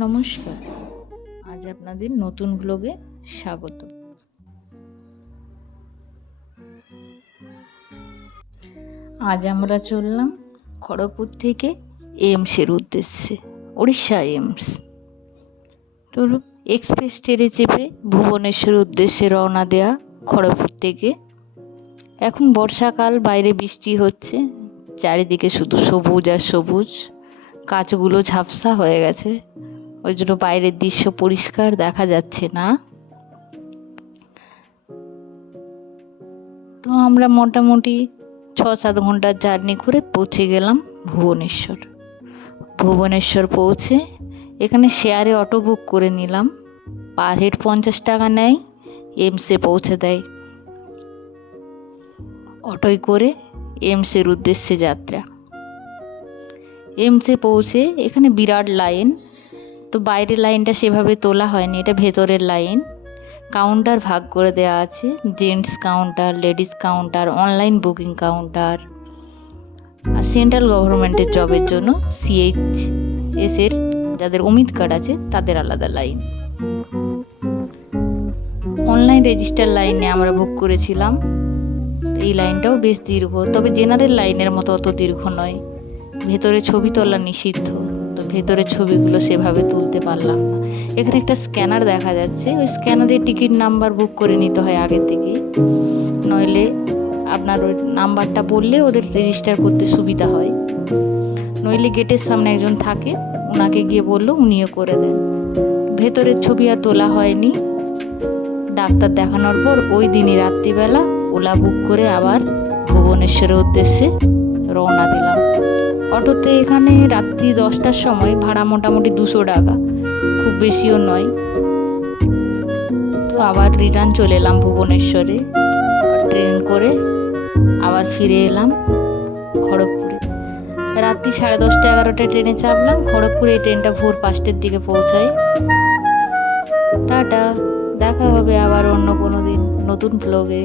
নমস্কার, আজ আপনাদের নতুন ব্লগে স্বাগত। আজ আমরা চললাম খড়গপুর থেকে এইমসের উদ্দেশ্যে, ওড়িশা এইমস। তো এক্সপ্রেস ট্রেনে চেপে ভুবনেশ্বর উদ্দেশ্যে রওনা দেওয়া খড়গপুর থেকে। এখন বর্ষাকাল, বাইরে বৃষ্টি হচ্ছে, চারিদিকে শুধু সবুজ আর সবুজ, গাছগুলো ঝাপসা হয়ে গেছে, ওই জন্য বাইরের দৃশ্য পরিষ্কার দেখা যাচ্ছে না। তো আমরা মোটামুটি 6-7 ঘন্টার জার্নি করে পৌঁছে গেলাম ভুবনেশ্বর। ভুবনেশ্বর পৌঁছে এখানে শেয়ারে অটো বুক করে নিলাম। পার হেড 50 টাকা নেয়, এইমসে পৌঁছে দেয়। অটোয় করে এইমসের উদ্দেশ্যে যাত্রা। এইমসে পৌঁছে এখানে বিরাট লাইন। তো বাইরের লাইনটা সেভাবে তোলা হয়নি, এটা ভেতরের লাইন। কাউন্টার ভাগ করে দেওয়া আছে, gents counter, ladies counter, online booking counter. আর সেন্ট্রাল গভর্নমেন্টের জবের জন্য CHS এর যাদের অমিত কার্ড আছে তাদের আলাদা লাইন। অনলাইন রেজিস্টার লাইনে আমরা বুক করেছিলাম। এই লাইনটাও বেশ দীর্ঘ, তবে জেনারেল লাইনের মতো অত দীর্ঘ নয়। ভেতরে ছবি তোলা নিষিদ্ধ, তো ভেতরে ছবিগুলো সেভাবে তুলতে পারলাম না। এখানে একটা স্ক্যানার দেখা যাচ্ছে, ওই স্ক্যানারে টিকিট নাম্বার বুক করে নিতে হয় আগে থেকে, নইলে আপনার ওই নাম্বারটা বললে ওদের রেজিস্টার করতে সুবিধা হয়। নইলে গেটের সামনে একজন থাকে, ওনাকে গিয়ে বললো উনিও করে দেন। ভেতরের ছবি আর তোলা হয়নি। ডাক্তার দেখানোর পর ওই দিনই রাত্রিবেলা ওলা বুক করে আবার ভুবনেশ্বরের উদ্দেশ্যে রওনা দিলাম। অটোতে এখানে রাত্রি 10টার সময় ভাড়া মোটামুটি 200 টাকা, খুব বেশিও নয়। তো আবার রিটার্ন চলে এলাম ভুবনেশ্বরে। ট্রেন করে আবার ফিরে এলাম খড়গপুরে। রাত্রি 10:30-11টায় ট্রেনে চাপলাম। খড়গপুরে এই ট্রেনটা ভোর 5টার দিকে পৌঁছায়। টাটা, দেখা হবে আবার অন্য কোনো দিন নতুন ব্লগে।